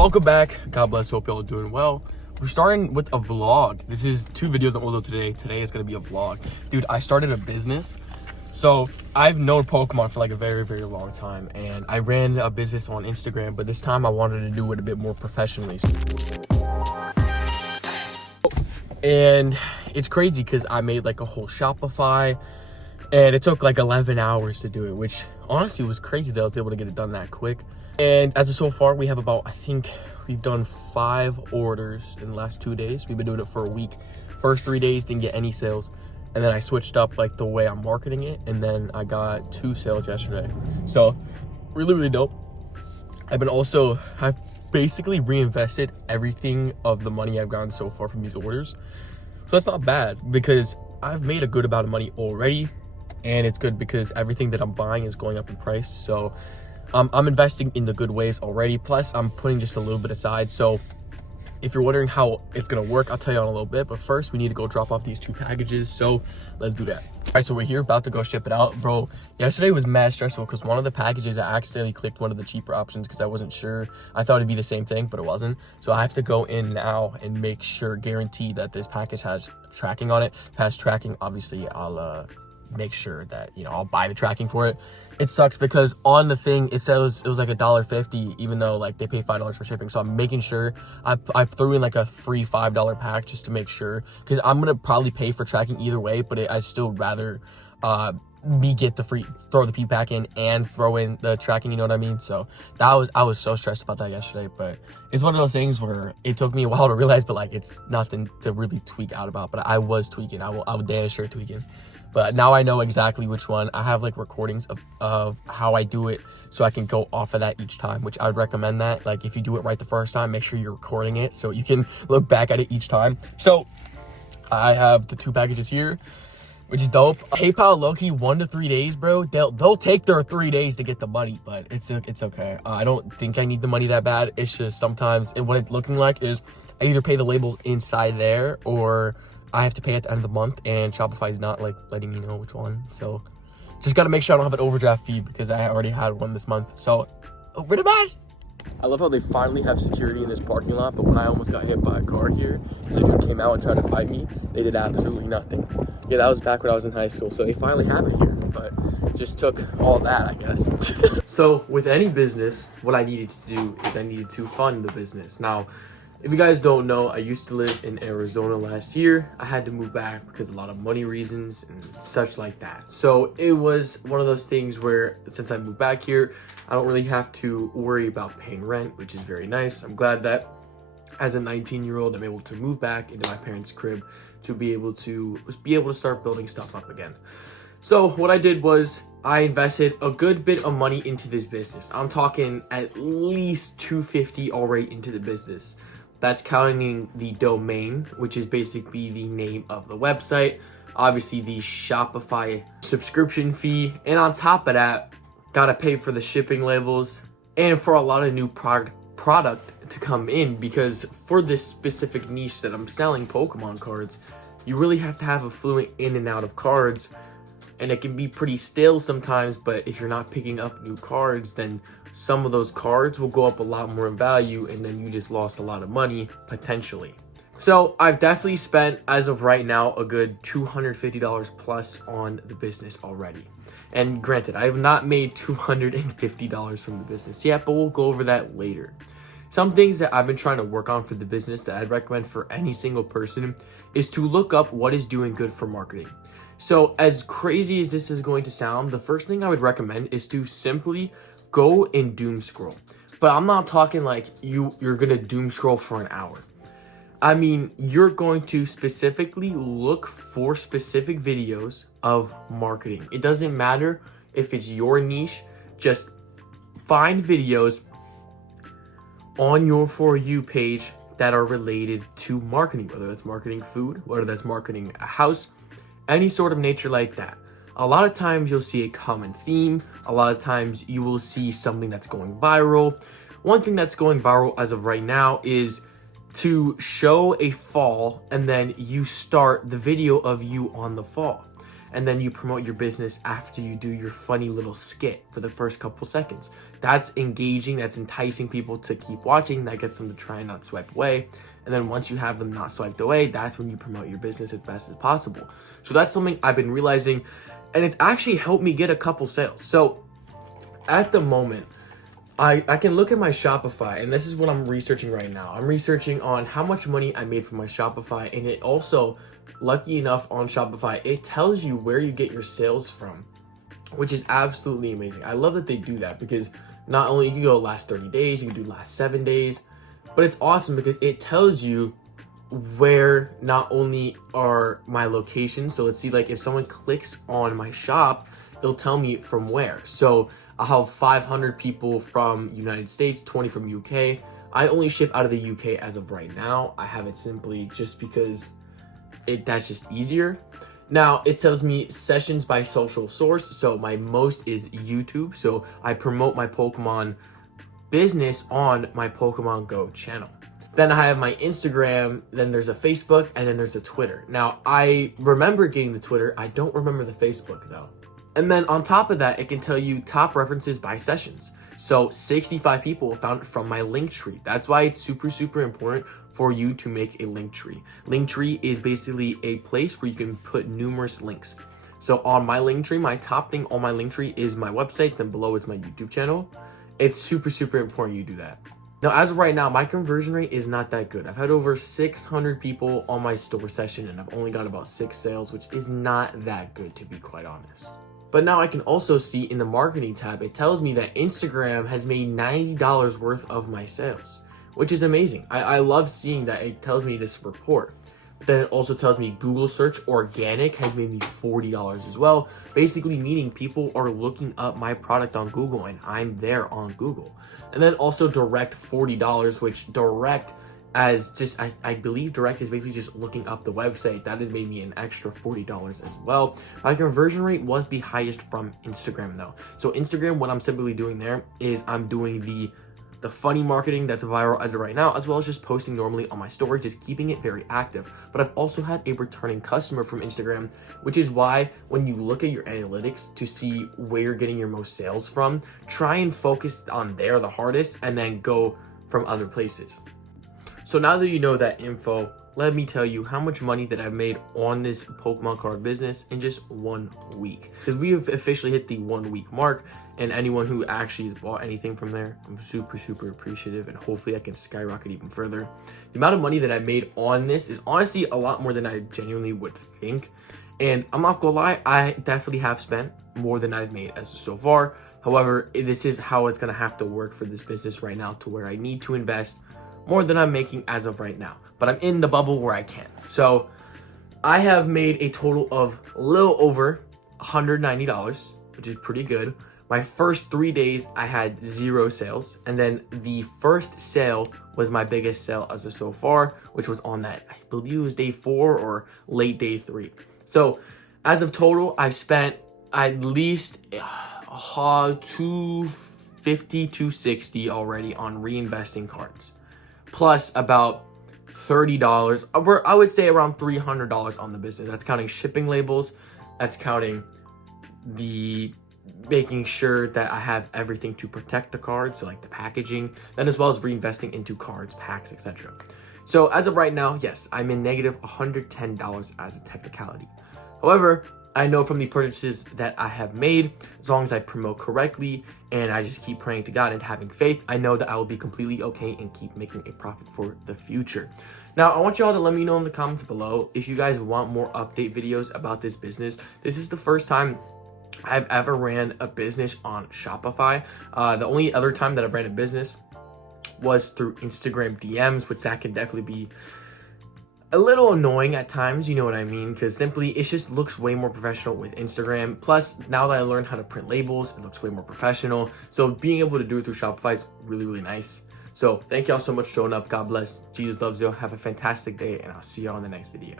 Welcome back. God bless. Hope y'all are doing well. We're starting with a vlog. This is 2 videos I'm gonna do today. Today is gonna be a vlog. Dude, I started a business. So I've known Pokemon for like a very, very long time, and I ran a business on Instagram, but this time I wanted to do it a bit more professionally. And it's crazy because I made like a whole Shopify, and it took like 11 hours to do it, which honestly was crazy that I was able to get it done that quick. And as of so far, we have about, I think we've done 5 orders in the last 2 days. We've been doing it for a week. First 3 days didn't get any sales, and then I switched up like the way I'm marketing it, and then I got 2 sales yesterday. So really, really dope. I've basically reinvested everything of the money I've gotten so far from these orders. So that's not bad because I've made a good amount of money already, and it's good because everything that I'm buying is going up in price. So I'm investing in the good ways already. Plus I'm putting just a little bit aside. So if you're wondering how it's gonna work, I'll tell you in a little bit, but first we need to go drop off these 2 packages. So let's do that. All right, so we're here about to go ship it out. Bro, yesterday was mad stressful because one of the packages, I accidentally clicked one of the cheaper options because I wasn't sure. I thought it'd be the same thing, but it wasn't. So I have to go in now and make sure, guarantee that this package has tracking on it. Past tracking, obviously I'll make sure that, you know, I'll buy the tracking for it. It sucks because on the thing it says it was like $1.50, even though like they pay $5 for shipping. So I'm making sure I threw in like a free $5 pack just to make sure, because I'm gonna probably pay for tracking either way, but I still rather me get the free, throw the P pack in and throw in the tracking, you know what I mean? So I was so stressed about that yesterday, but it's one of those things where it took me a while to realize, but like it's nothing to really tweak out about. But I was tweaking. I would damn sure tweaking. But now I know exactly which one. I have like recordings of how I do it, so I can go off of that each time, which I would recommend that. Like if you do it right the first time, make sure you're recording it so you can look back at it each time. So I have the 2 packages here, which is dope. PayPal low-key 1 to 3 days, bro. They'll take their 3 days to get the money, but it's okay. I don't think I need the money that bad. It's just sometimes what it's looking like is I either pay the labels inside there or I have to pay at the end of the month, and Shopify is not like letting me know which one. So just got to make sure I don't have an overdraft fee because I already had one this month. So over the bash. I love how they finally have security in this parking lot, but when I almost got hit by a car here, the dude came out and tried to fight me. They did absolutely nothing. Yeah, that was back when I was in high school, so they finally have it here, but it just took all that, I guess. So with any business, what I needed to do is I needed to fund the business. Now, if you guys don't know, I used to live in Arizona last year. I had to move back because of a lot of money reasons and such like that. So it was one of those things where since I moved back here, I don't really have to worry about paying rent, which is very nice. I'm glad that as a 19-year-old, I'm able to move back into my parents' crib to be able to start building stuff up again. So what I did was I invested a good bit of money into this business. I'm talking at least $250 already into the business. That's counting the domain, which is basically the name of the website, obviously the Shopify subscription fee, and on top of that, gotta pay for the shipping labels and for a lot of new product to come in, because for this specific niche that I'm selling, Pokemon cards, you really have to have a fluent in and out of cards, and it can be pretty stale sometimes. But if you're not picking up new cards, then some of those cards will go up a lot more in value, and then you just lost a lot of money potentially. So I've definitely spent, as of right now, a good $250 plus on the business already. And granted, I have not made $250 from the business yet, but we'll go over that later. Some things that I've been trying to work on for the business that I'd recommend for any single person is to look up what is doing good for marketing. So as crazy as this is going to sound, the first thing I would recommend is to simply go and doom scroll. But I'm not talking like you're gonna doom scroll for an hour. I mean, you're going to specifically look for specific videos of marketing. It doesn't matter if it's your niche, just find videos on your For You page that are related to marketing, whether that's marketing food, whether that's marketing a house, any sort of nature like that. A lot of times you'll see a common theme. A lot of times you will see something that's going viral. One thing that's going viral as of right now is to show a fall and then you start the video of you on the fall. and then you promote your business after you do your funny little skit for the first couple seconds. That's engaging, that's enticing people to keep watching, that gets them to try and not swipe away. And then once you have them not swiped away, that's when you promote your business as best as possible. So that's something I've been realizing, and it's actually helped me get a couple sales. So at the moment, I can look at my Shopify, and this is what I'm researching right now. I'm researching on how much money I made from my Shopify, and it also, lucky enough on Shopify, it tells you where you get your sales from, which is absolutely amazing. I love that they do that, because not only you can go last 30 days, you can do last 7 days, but it's awesome because it tells you where not only are my locations. So let's see, like if someone clicks on my shop, they'll tell me from where. So I'll have 500 people from United States, 20 from UK. I only ship out of the UK as of right now. I have it simply just because that's just easier. Now it tells me sessions by social source. So my most is YouTube. So I promote my Pokemon business on my Pokemon Go channel. Then I have my Instagram, then there's a Facebook, and then there's a Twitter. Now I remember getting the Twitter. I don't remember the Facebook though. And then on top of that, it can tell you top references by sessions. So 65 people found it from my link tree. That's why it's super, super important for you to make a link tree. Link tree is basically a place where you can put numerous links. So on my link tree, my top thing on my link tree is my website, then below it's my YouTube channel. It's super, super important you do that. Now, as of right now, my conversion rate is not that good. I've had over 600 people on my store session, and I've only got about 6 sales, which is not that good, to be quite honest. But now I can also see in the marketing tab, it tells me that Instagram has made $90 worth of my sales, which is amazing. I love seeing that it tells me this report. But then it also tells me Google search organic has made me $40 as well. Basically meaning people are looking up my product on Google and I'm there on Google. And then also direct $40, which direct as just, I believe direct is basically just looking up the website. That has made me an extra $40 as well. My conversion rate was the highest from Instagram though. So Instagram, what I'm simply doing there is I'm doing the funny marketing that's viral as of right now, as well as just posting normally on my story, just keeping it very active. But I've also had a returning customer from Instagram, which is why when you look at your analytics to see where you're getting your most sales from, try and focus on there the hardest and then go from other places. So now that you know that info, let me tell you how much money that I've made on this Pokemon card business in just 1 week. Because we have officially hit the 1 week mark, and anyone who actually has bought anything from there, I'm super, super appreciative, and hopefully I can skyrocket even further. The amount of money that I made on this is honestly a lot more than I genuinely would think. And I'm not gonna lie, I definitely have spent more than I've made as of so far. However, this is how it's gonna have to work for this business right now, to where I need to invest more than I'm making as of right now. But I'm in the bubble where I can. So I have made a total of a little over $190, which is pretty good. My first 3 days, I had 0 sales. And then the first sale was my biggest sale as of so far, which was on that, I believe it was day 4 or late day 3. So as of total, I've spent at least $250, $260 already on reinvesting cards. Plus about $30, I would say around $300 on the business. That's counting shipping labels. That's counting the making sure that I have everything to protect the cards, so like the packaging, then as well as reinvesting into cards, packs, etc. So as of right now, yes, I'm in negative $110 as a technicality. However, I know from the purchases that I have made, as long as I promote correctly and I just keep praying to God and having faith, I know that I will be completely okay and keep making a profit for the future. Now, I want you all to let me know in the comments below if you guys want more update videos about this business. This is the first time I've ever ran a business on Shopify. The only other time that I've ran a business was through Instagram DMs, which that can definitely be a little annoying at times, you know what I mean? Because simply, it just looks way more professional with Instagram. Plus, now that I learned how to print labels, it looks way more professional. So being able to do it through Shopify is really, really nice. So thank y'all so much for showing up. God bless. Jesus loves you. Have a fantastic day, and I'll see y'all in the next video.